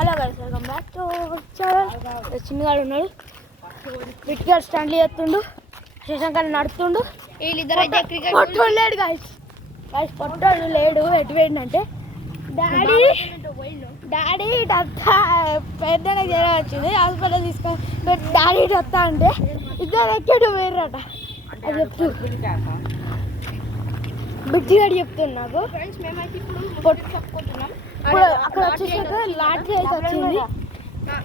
Hello guys, welcome back to channel. చిన్నగాడు ఉన్నాడు, cricket స్టాండ్లు చేస్తుండు, శశాంక్ నడుతుండు. వీళ్ళిద్దరు అయితే క్రికెట్ పొట్టోడు లేడు గైస్. పొట్టోడు లేడు. ఎటు పోయిందంటే డాడీ ఇటంతా పెద్దనే వచ్చింది, హాస్పిటల్ తీసుకొని డాడీ ఇటు వస్తా అంటే ఇద్దరు ఎక్కడు పోయారట. అది చెప్తూ బిడ్డిగాడు చెప్తుంది నాకు. అక్కడ వచ్చేసాక లాటరీ అయితే వచ్చింది.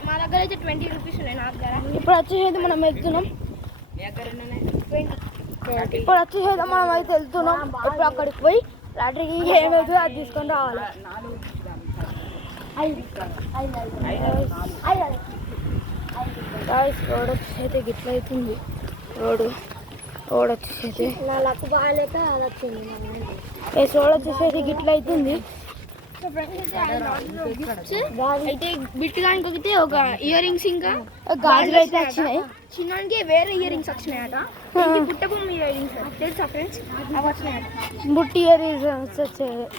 మా దగ్గర అయితే 20 రూపీస్ ఉన్నాయి. నా దగ్గర ఇప్పుడు వచ్చేసి మనం వెళ్తున్నాం. ఇప్పుడు వచ్చేసి మనం అయితే వెళ్తున్నాం. ఇప్పుడు అక్కడికి పోయి లాటరీకి ఏమవుతుందో అది తీసుకొని రావాలి. రోడ్ వచ్చేసి గిట్ల అవుతుంది. రోడ్ వచ్చేసి నా లక్ బాగాలేక అది వచ్చింది. రోడ్ వచ్చేసి గిట్ల అవుతుంది. అయితే బిట్ దానికి ఒకటి ఒక ఇయర్ రింగ్స్ ఇంకా గాజులు అయితే వచ్చినాయి. చిన్నకి వేరే ఇయర్ రింగ్స్ వచ్చినాయట. బుట్టబొమ్మ ఇయర్ రింగ్స్ తెలుసా ఫ్రెండ్స్, అవి వచ్చినాయట. బుట్టి ఇయర్ రింగ్స్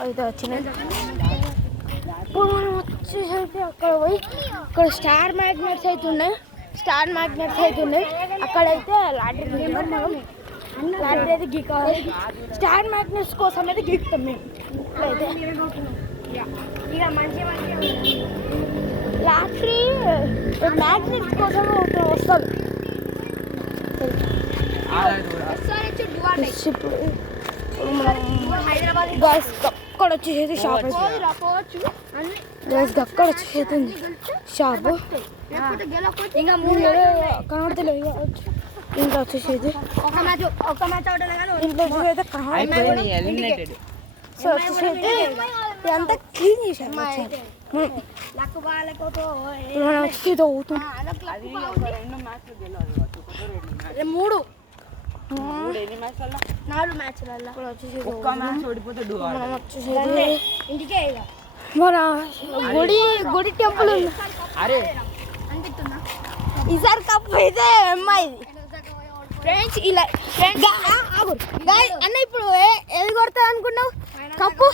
అయితే వచ్చినాయి. ఇప్పుడు మనం వచ్చేసరికి అక్కడ పోయి అక్కడ స్టార్ మ్యాగ్నెట్స్ అయితే ఉన్నాయి. అక్కడైతే లాటరీ అయితే గీకాలి. స్టార్ మ్యాగ్నెట్స్ కోసం అయితే గీకుతాం మేము. ఇప్పుడైతే ఇక మంచి లాటరీ మ్యాగ్నెట్స్ కోసం వస్తుంది. గ్యాస్ అక్కడ వచ్చేసేది షాప్. గ్యాస్ అక్కడ వచ్చేసేది షాపు. ఇంకా కనబడతలేదు. ఇంకా వచ్చేసేది సో వచ్చేసైతే అంతా క్లీన్ చేశారు. మూడు 4 మ్యాచ్లలో మన గుడి టెంపుల్ ఈసారి కప్పు అయితే అమ్మాయిది ఫ్రెండ్స్. ఇలా అన్న ఇప్పుడు ఏది కొడతావు అనుకున్నావు? కప్పు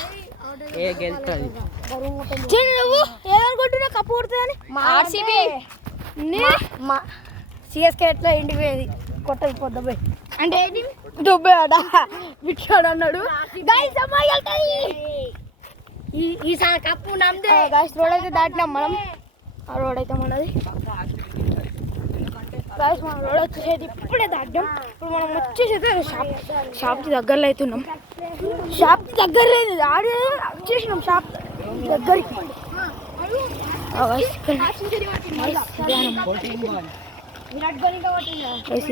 నువ్వు ఏదనుకుంటున్నావు? కప్పు కొడుతుందని సిఎస్కే ఎట్లా ఇంటికి పోయేది కొట్టది పొద్దుపోయి అంటే దుబ్బేవాడ విట్టాడు అన్నాడు. ఈసారి కప్పు నమ్మదే. గాయస్ రోడ్ అయితే దాటినాం మనం. ఆ రోడ్ అయితే మనది. గాయస్ మన రోడ్ వచ్చేసేది ఇప్పుడే దాటాం. ఇప్పుడు మనం వచ్చేసేది షాప్కి దగ్గరలో అవుతున్నాం. షాప్కి దగ్గర లేదు, ఆడే వచ్చేసినాం షాప్ దగ్గరికి.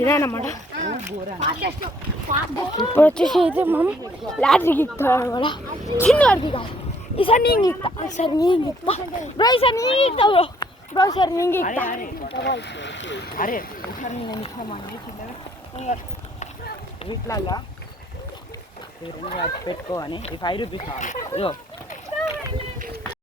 ఇదేనమాట. ఇప్పుడు వచ్చేసి అయితే మనం లాటరీ గిక్తాం కూడా. చిన్న వాడికి కాదు. ఈసారి నేను గిక్తా. బ్రో ఈసారి నేను గిక్తా బ్రో ఈసారి నేను గిక్తా. పెట్టుకోని 5 రూపీస్ కావాలి.